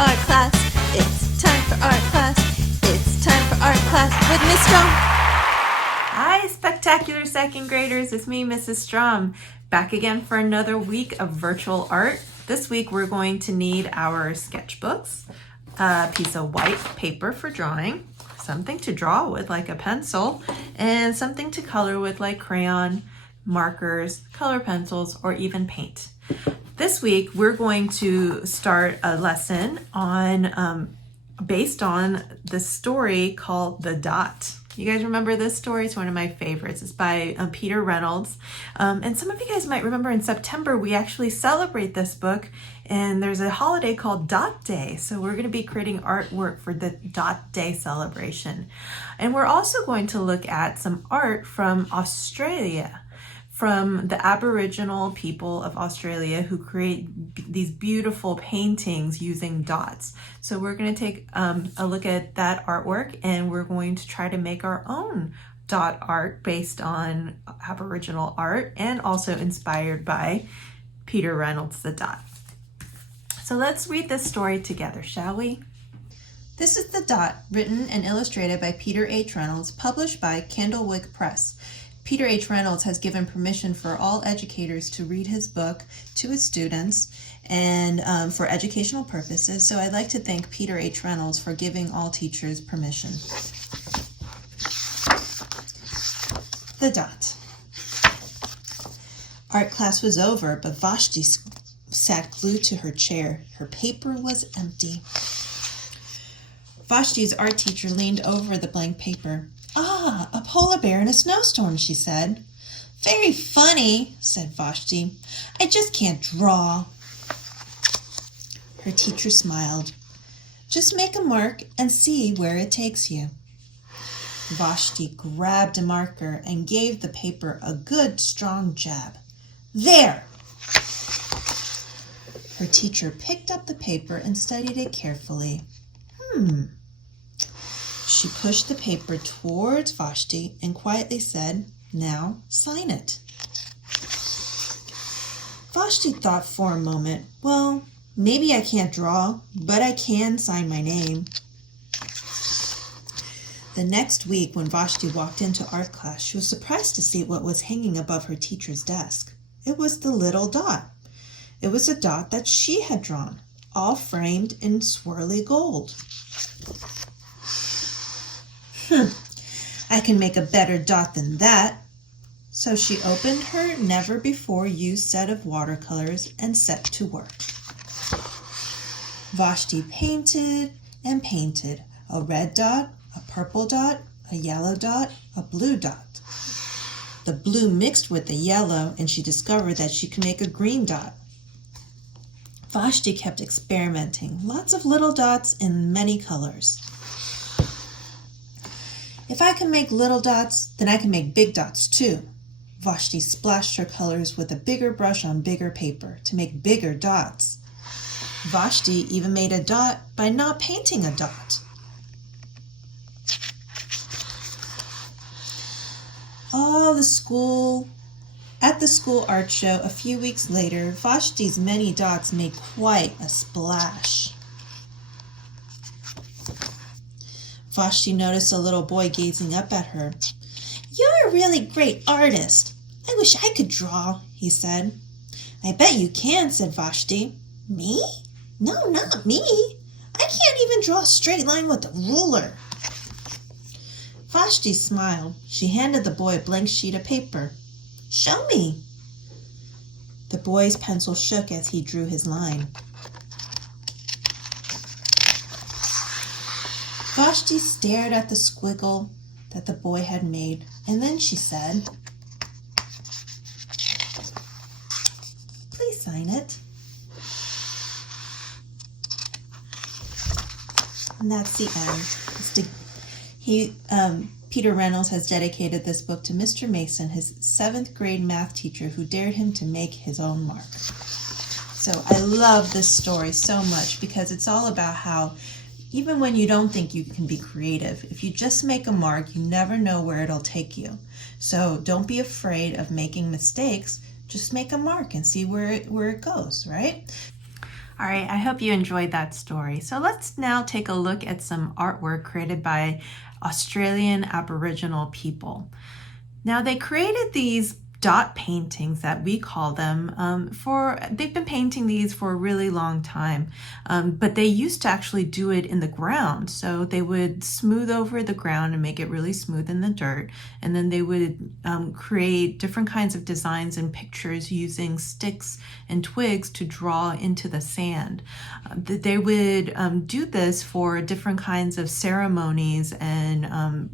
art class. It's time for art class. It's time for art class with Miss Strum. Hi, spectacular second graders. It's me, Mrs. Strum, back again for another week of virtual art. This week we're going to need our sketchbooks, a piece of white paper for drawing, something to draw with like a pencil, and something to color with like crayon, markers, color pencils, or even paint. This week we're going to start a lesson on based on the story called The Dot. You guys remember this story? It's one of my favorites. It's by Peter Reynolds. And some of you guys might remember in September, we actually celebrate this book, and there's a holiday called Dot Day. So we're going to be creating artwork for the Dot Day celebration. And we're also going to look at some art from Australia, from the Aboriginal people of Australia who create these beautiful paintings using dots. So we're going to take a look at that artwork, and we're going to try to make our own dot art based on Aboriginal art and also inspired by Peter Reynolds' The Dot. So let's read this story together, shall we? This is The Dot, written and illustrated by Peter H. Reynolds, published by Candlewick Press. Peter H. Reynolds has given permission for all educators to read his book to his students and for educational purposes, so I'd like to thank Peter H. Reynolds for giving all teachers permission. The Dot. Art class was over, but Vashti sat glued to her chair. Her paper was empty. Vashti's art teacher leaned over the blank paper. "Ah, a polar bear in a snowstorm," she said. "Very funny," said Vashti. "I just can't draw." Her teacher smiled. "Just make a mark and see where it takes you." Vashti grabbed a marker and gave the paper a good strong jab. "There!" Her teacher picked up the paper and studied it carefully. She pushed the paper towards Vashti and quietly said, "Now sign it." Vashti thought for a moment. "Well, maybe I can't draw, but I can sign my name." The next week, when Vashti walked into art class, she was surprised to see what was hanging above her teacher's desk. It was the little dot. It was a dot that she had drawn, all framed in swirly gold. I can make a better dot than that." So she opened her never-before-used set of watercolors and set to work. Vashti painted and painted, a red dot, a purple dot, a yellow dot, a blue dot. The blue mixed with the yellow, and she discovered that she could make a green dot. Vashti kept experimenting, lots of little dots in many colors. "If I can make little dots, then I can make big dots too." Vashti splashed her colors with a bigger brush on bigger paper to make bigger dots. Vashti even made a dot by not painting a dot. At the school art show a few weeks later, Vashti's many dots made quite a splash. Vashti noticed a little boy gazing up at her. "You're a really great artist. I wish I could draw," he said. "I bet you can," said Vashti. "Me? No, not me. I can't even draw a straight line with a ruler." Vashti smiled. She handed the boy a blank sheet of paper. "Show me." The boy's pencil shook as he drew his line. Vashti stared at the squiggle that the boy had made, and then she said, "Please sign it." And that's the end. Peter Reynolds has dedicated this book to Mr. Mason, his 7th grade math teacher who dared him to make his own mark. So I love this story so much because it's all about how even when you don't think you can be creative, if you just make a mark, you never know where it'll take you. So don't be afraid of making mistakes. Just make a mark and see where it goes, right? All right, I hope you enjoyed that story. So let's now take a look at some artwork created by Australian Aboriginal people. Now they created these dot paintings that we call them they've been painting these for a really long time, but they used to actually do it in the ground. So they would smooth over the ground and make it really smooth in the dirt, and then they would create different kinds of designs and pictures using sticks and twigs to draw into the sand. They would do this for different kinds of ceremonies and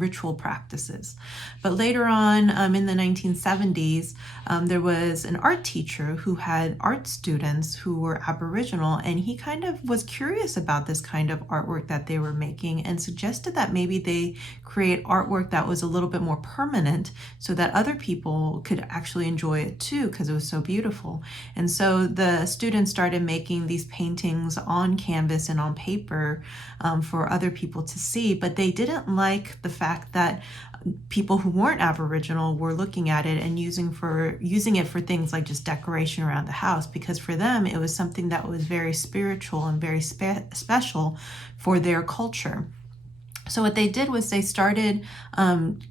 ritual practices. But later on, in the 1970s, there was an art teacher who had art students who were Aboriginal, and he kind of was curious about this kind of artwork that they were making and suggested that maybe they create artwork that was a little bit more permanent so that other people could actually enjoy it too, because it was so beautiful. And so the students started making these paintings on canvas and on paper for other people to see, but they didn't like the fact that people who weren't Aboriginal were looking at it and using it for things like just decoration around the house, because for them it was something that was very spiritual and very special for their culture. So what they did was they started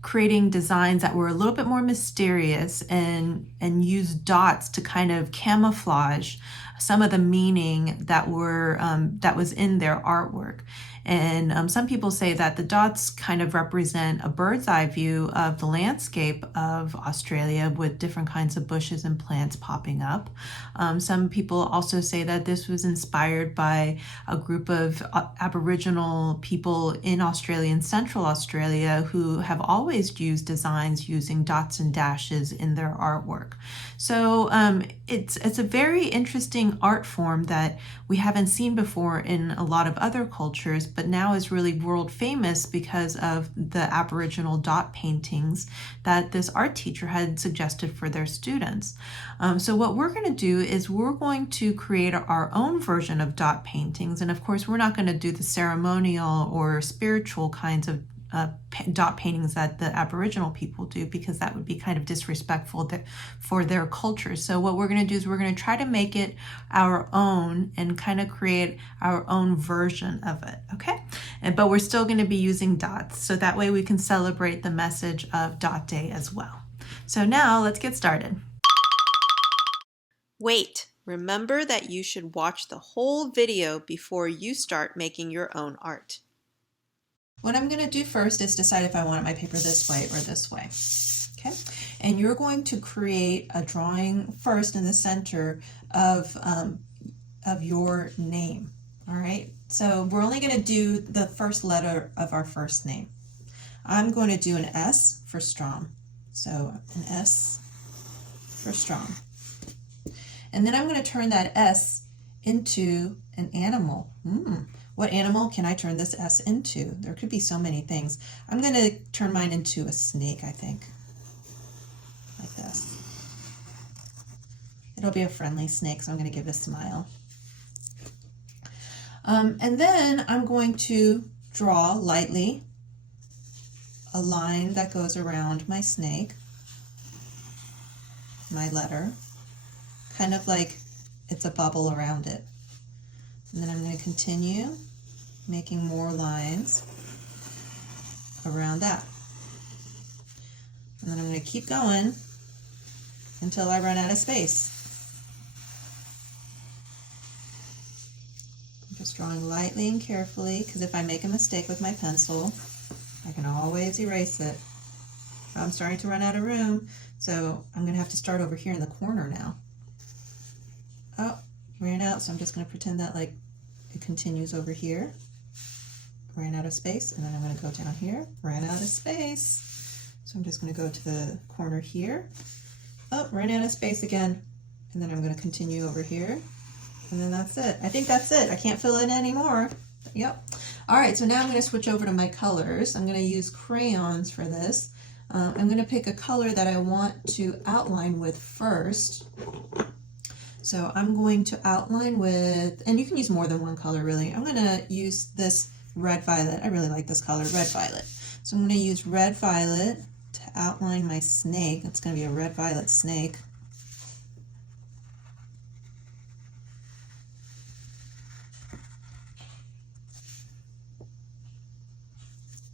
creating designs that were a little bit more mysterious and used dots to kind of camouflage some of the meaning that was in their artwork. And some people say that the dots kind of represent a bird's eye view of the landscape of Australia with different kinds of bushes and plants popping up. Some people also say that this was inspired by a group of Aboriginal people in Australia and Central Australia who have always used designs using dots and dashes in their artwork. So it's a very interesting art form that we haven't seen before in a lot of other cultures, but now is really world famous because of the Aboriginal dot paintings that this art teacher had suggested for their students. So what we're going to do is we're going to create our own version of dot paintings. And of course, we're not going to do the ceremonial or spiritual kinds of dot paintings that the Aboriginal people do, because that would be kind of disrespectful for their culture. So what we're going to do is we're going to try to make it our own and kind of create our own version of it, okay? But we're still going to be using dots, so that way we can celebrate the message of Dot Day as well. So now let's get started. Wait, remember that you should watch the whole video before you start making your own art. What I'm going to do first is decide if I want my paper this way or this way. Okay, and you're going to create a drawing first in the center of your name. All right, so we're only going to do the first letter of our first name. I'm going to do an S for Strom. So an S for Strom. And then I'm going to turn that S into an animal. What animal can I turn this S into? There could be so many things. I'm going to turn mine into a snake, I think. Like this. It'll be a friendly snake, so I'm going to give it a smile. And then I'm going to draw lightly a line that goes around my snake, my letter, kind of like it's a bubble around it. And then I'm going to continue making more lines around that. And then I'm going to keep going until I run out of space. I'm just drawing lightly and carefully, because if I make a mistake with my pencil, I can always erase it. I'm starting to run out of room, so I'm going to have to start over here in the corner now. Oh, ran out, so I'm just going to pretend that like it continues over here. Ran out of space, and then I'm going to go down here. Ran out of space. So I'm just going to go to the corner here. Oh, ran out of space again. And then I'm going to continue over here. And then that's it. I think that's it. I can't fill it anymore. Yep. All right, so now I'm going to switch over to my colors. I'm going to use crayons for this. I'm going to pick a color that I want to outline with first. So I'm going to outline with, and you can use more than one color really. I'm going to use this red violet. I really like this color, red violet. So I'm going to use red violet to outline my snake. It's going to be a red violet snake.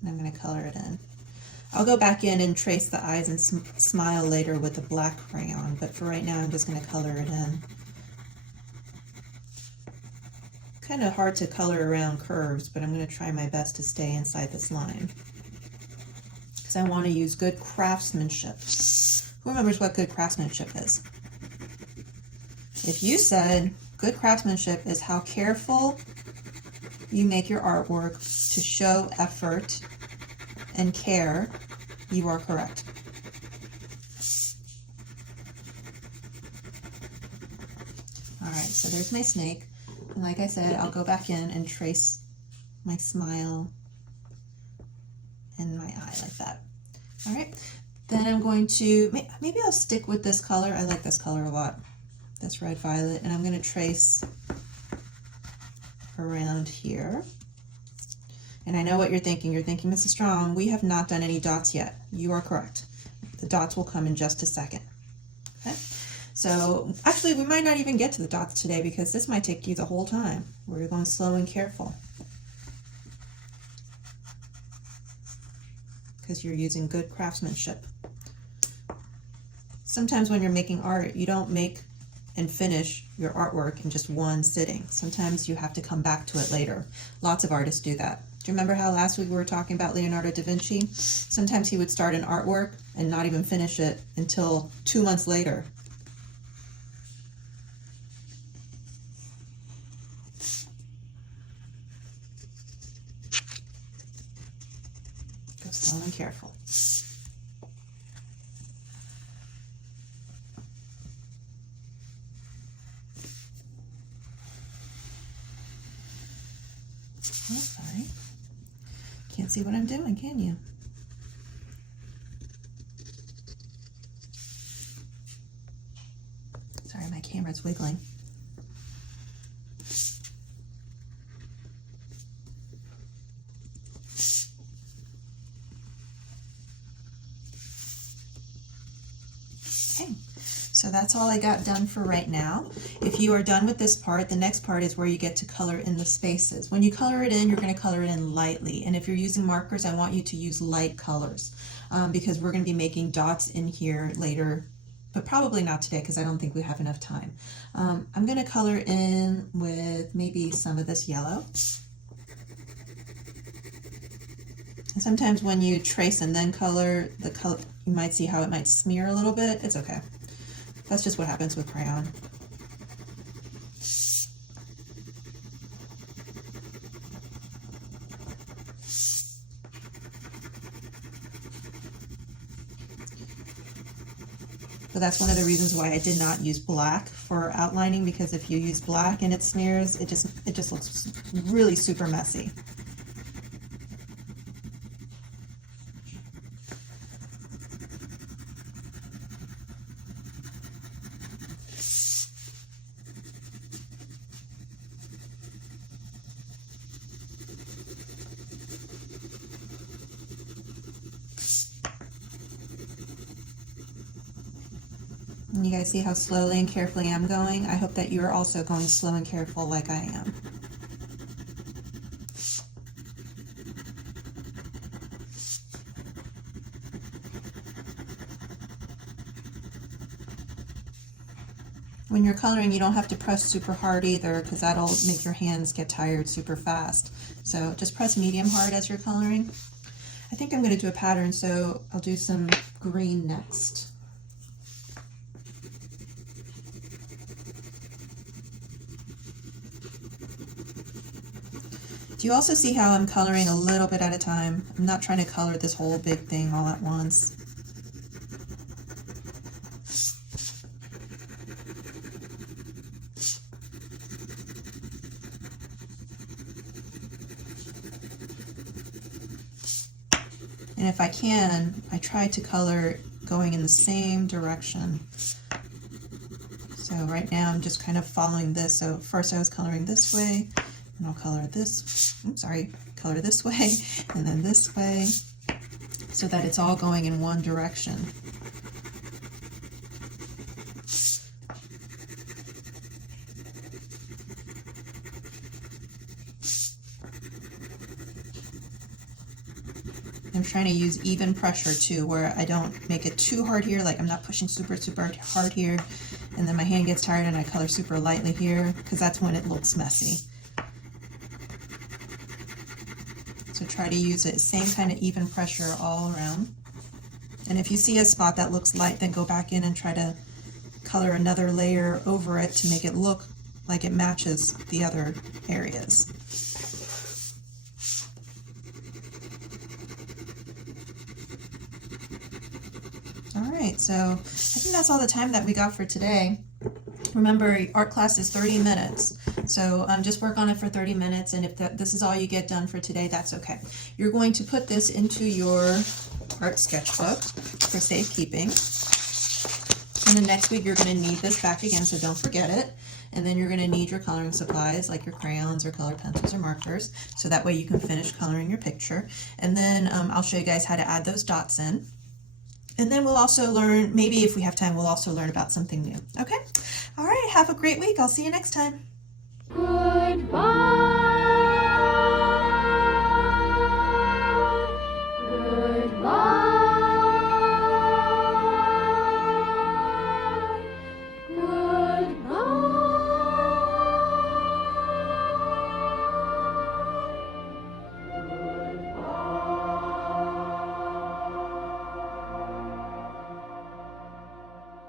and I'm going to color it in. I'll go back in and trace the eyes and smile later with the black crayon, but for right now I'm just going to color it in. Kind of hard to color around curves, but I'm going to try my best to stay inside this line because I want to use good craftsmanship. Who remembers what good craftsmanship is? If you said good craftsmanship is how careful you make your artwork to show effort and care, you are correct. All right, so there's my snake. And like I said, I'll go back in and trace my smile and my eye like that. All right, then I'm going to, maybe I'll stick with this color. I like this color a lot, this red violet, and I'm going to trace around here. And I know what you're thinking. You're thinking, Mrs. Strong, we have not done any dots yet. You are correct. The dots will come in just a second. Okay? So actually, we might not even get to the dots today because this might take you the whole time. We're going slow and careful because you're using good craftsmanship. Sometimes when you're making art, you don't make and finish your artwork in just one sitting. Sometimes you have to come back to it later. Lots of artists do that. Do you remember how last week we were talking about Leonardo da Vinci? Sometimes he would start an artwork and not even finish it until 2 months later. Go slow and careful. Oh, sorry. Can't see what I'm doing, can you? Sorry, my camera's wiggling. Okay, so that's all I got done for right now. If you are done with this part, the next part is where you get to color in the spaces. When you color it in, you're going to color it in lightly. And if you're using markers, I want you to use light colors because we're going to be making dots in here later, but probably not today because I don't think we have enough time. I'm going to color in with maybe some of this yellow. And sometimes when you trace and then color, you might see how it might smear a little bit. It's okay. That's just what happens with crayon. So that's one of the reasons why I did not use black for outlining, because if you use black and it smears, it just looks really super messy. And you guys see how slowly and carefully I'm going? I hope that you're also going slow and careful like I am. When you're coloring, you don't have to press super hard either because that'll make your hands get tired super fast. So just press medium hard as you're coloring. I think I'm going to do a pattern, so I'll do some green next. Do you also see how I'm coloring a little bit at a time? I'm not trying to color this whole big thing all at once. And if I can, I try to color going in the same direction. So right now I'm just kind of following this. So first I was coloring this way, and I'll color this, color this way, and then this way, so that it's all going in one direction. I'm trying to use even pressure too, where I don't make it too hard here, like I'm not pushing super hard here, and then my hand gets tired and I color super lightly here, because that's when it looks messy. So try to use it same kind of even pressure all around. And if you see a spot that looks light, then go back in and try to color another layer over it to make it look like it matches the other areas. All right, so I think that's all the time that we got for today. Remember, art class is 30 minutes, so just work on it for 30 minutes, and if this is all you get done for today, that's okay. You're going to put this into your art sketchbook for safekeeping, and then next week you're going to need this back again, so don't forget it. And then you're going to need your coloring supplies like your crayons or colored pencils or markers, so that way you can finish coloring your picture. And then I'll show you guys how to add those dots in. And then we'll also learn, maybe if we have time, we'll also learn about something new. Okay? All right, have a great week. I'll see you next time. Goodbye.